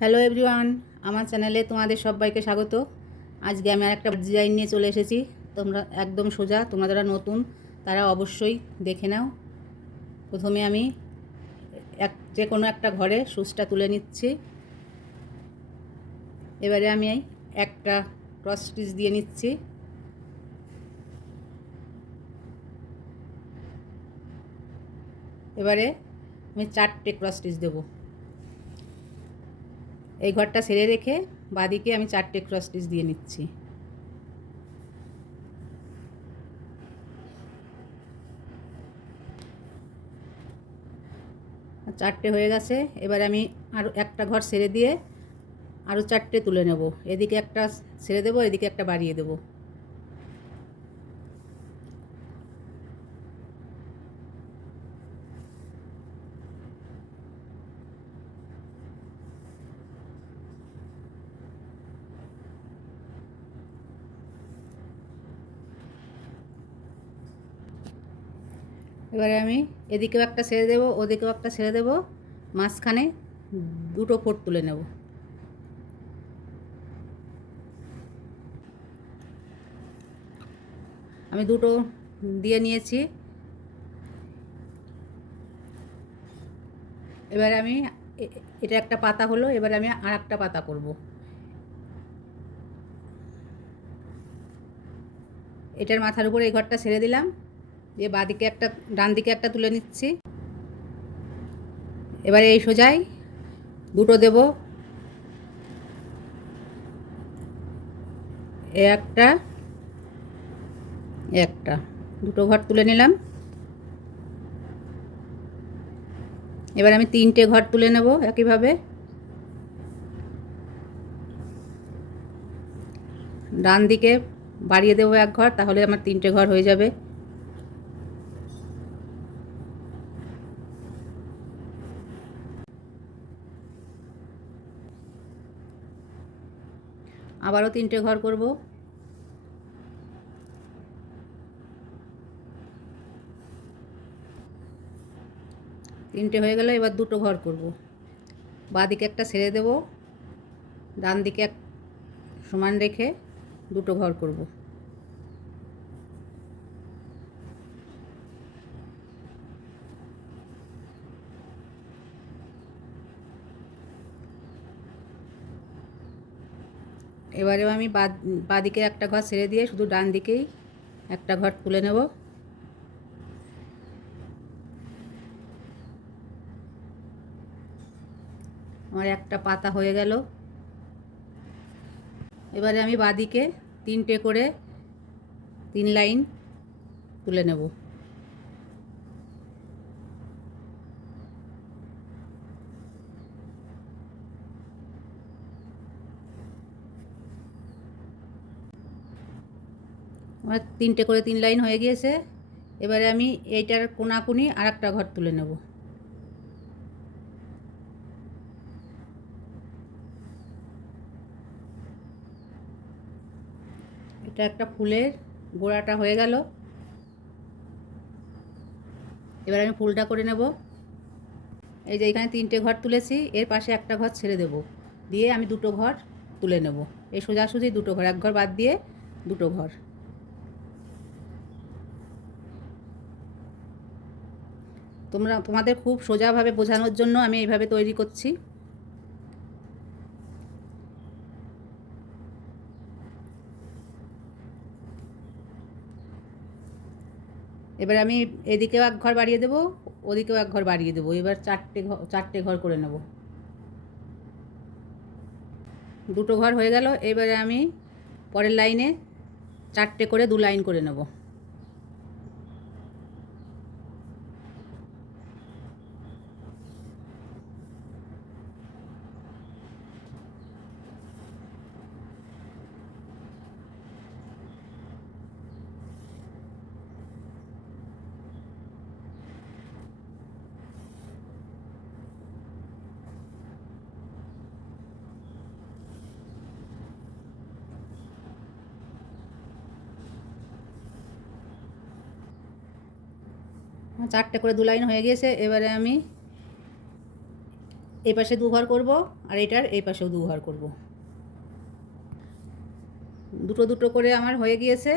Hello everyone, আমার চ্যানেলে তোমাদের সবাইকে স্বাগত। আজকে আমি আরেকটা ডিজাইন নিয়ে চলে এসেছি। তোমরা একদম সোজা, তোমরা যারা নতুন তারা অবশ্যই দেখে নাও। প্রথমে আমি যে কোনো একটা ঘরে সুচটা তুলে নিচ্ছি। এবারে আমি একটা ক্রস স্টিচ দিয়ে নিচ্ছি। এবারে আমি 4টে ক্রস স্টিচ দেবো। এই ঘরটা ছেড়ে রেখে বাদিকে আমি 4টে ক্রস স্টিচ দিয়ে নিচ্ছি। 4টে হয়ে গেছে। এবারে আমি আরও একটা ঘর ছেড়ে দিয়ে আরও 4টে তুলে নেব। এদিকে একটা ছেড়ে দেবো, এদিকে একটা বাড়িয়ে দেবো। এবারে আমি এদিকেও একটা ছেড়ে দেবো, ওদিকেও একটা ছেড়ে দেবো, মাঝখানে দুটো ফোঁট তুলে নেব। আমি দুটো দিয়ে নিয়েছি। এবারে আমি এটা একটা পাতা হলো, এবারে আমি আর একটা পাতা করব। এটার মাথার উপরে এই ঘরটা ছেড়ে দিলাম, দিয়ে বাঁদিকে একটা, ডান দিকে একটা তুলে নিচ্ছি। এবারে এই সোজাই দুটো দেব, একটা একটা, দুটো ঘর তুলে নিলাম। এবার আমি 3টে ঘর তুলে নেব একইভাবে। ডান দিকে বাড়িয়ে দেবো এক ঘর, তাহলে আমার 3টে ঘর হয়ে যাবে। আবারও 3টে ঘর করব। 3টে হয়ে গেল। এবার দুটো ঘর করব। বাঁদিকে একটা ছেড়ে দেব, ডান দিকে এক সমান রেখে দুটো ঘর করব। এবারেও আমি বাঁদিকে একটা ঘর ছেড়ে দিয়ে শুধু ডান দিকেই একটা ঘর তুলে নেব। আমার একটা পাতা হয়ে গেল। এবারে আমি বাঁদিকে 3টে করে 3 লাইন তুলে নেব। আমার 3টে করে 3 লাইন হয়ে গিয়েছে। এবারে আমি এইটার কোনাকুনি আর একটা ঘর তুলে নেব। এটা একটা ফুলের গোড়াটা হয়ে গেল। এবার আমি ফুলটা করে নেব। এই যে এখানে 3টে ঘর তুলেছি, এর পাশে একটা ঘর ছেড়ে দেব, দিয়ে আমি দুটো ঘর তুলে নেব। এই সোজাসুজি দুটো ঘর, এক ঘর বাদ দিয়ে দুটো ঘর। তোমাদের খুব সোজাভাবে বোঝানোর জন্য আমি এইভাবে তৈরি করছি। এবার আমি এদিকেও এক ঘর বাড়িয়ে দেবো, ওদিকেও এক ঘর বাড়িয়ে দেবো। এবার 4টে ঘর করে নেব। দুটো ঘর হয়ে গেল। এবারে আমি পরের লাইনে 4টে করে 2 লাইন করে নেব। চারটে করে 2 লাইন হয়ে গিয়েছে। এবারে আমি এই পাশে 2 ঘর করব আর এটার এই পাশেও 2 ঘর করব। দুটো দুটো করে আমার হয়ে গিয়েছে।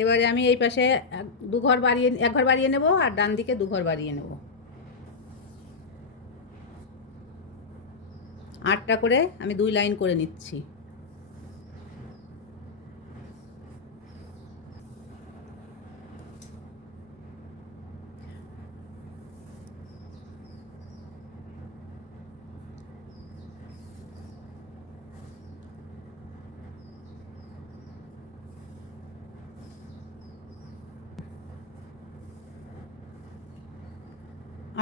এবারে আমি এই পাশে 1 ঘর বাড়িয়ে নেব আর ডান দিকে 2 ঘর বাড়িয়ে নেব। 8টা করে আমি 2 লাইন করে নিচ্ছি।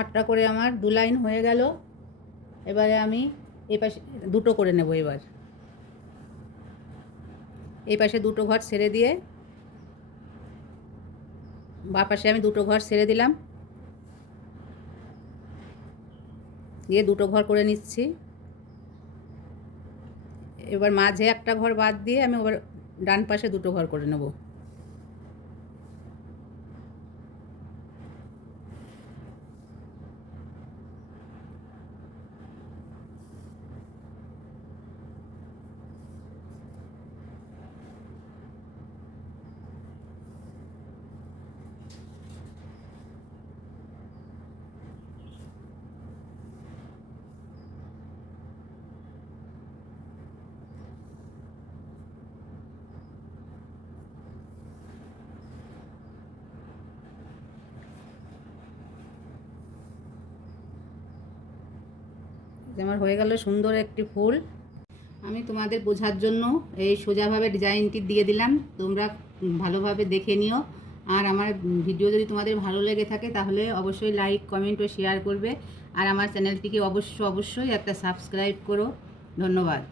আটটা করে আমার 2 লাইন হয়ে গেল। এবারে আমি এই পাশে দুটো করে নেব। এবার এই পাশে 2টো ঘর ছেড়ে দিয়ে বা পাশে আমি 2টো ঘর ছেড়ে দিলাম, দিয়ে 2টো ঘর করে নিচ্ছি। এবার মাঝে একটা ঘর বাদ দিয়ে আমি এবার ডান পাশে 2টো ঘর করে নেব। আমার হয়ে গেল সুন্দর একটি ফুল। আমি তোমাদের বোঝার জন্য এই সোজাভাবে ডিজাইনটি দিয়ে দিলাম, তোমরা ভালোভাবে দেখে নিও। আর আমার ভিডিও যদি তোমাদের ভালো লেগে থাকে তাহলে অবশ্যই লাইক, কমেন্ট ও শেয়ার করবে। আর আমার চ্যানেলটিকে অবশ্যই একটা সাবস্ক্রাইব করো। ধন্যবাদ।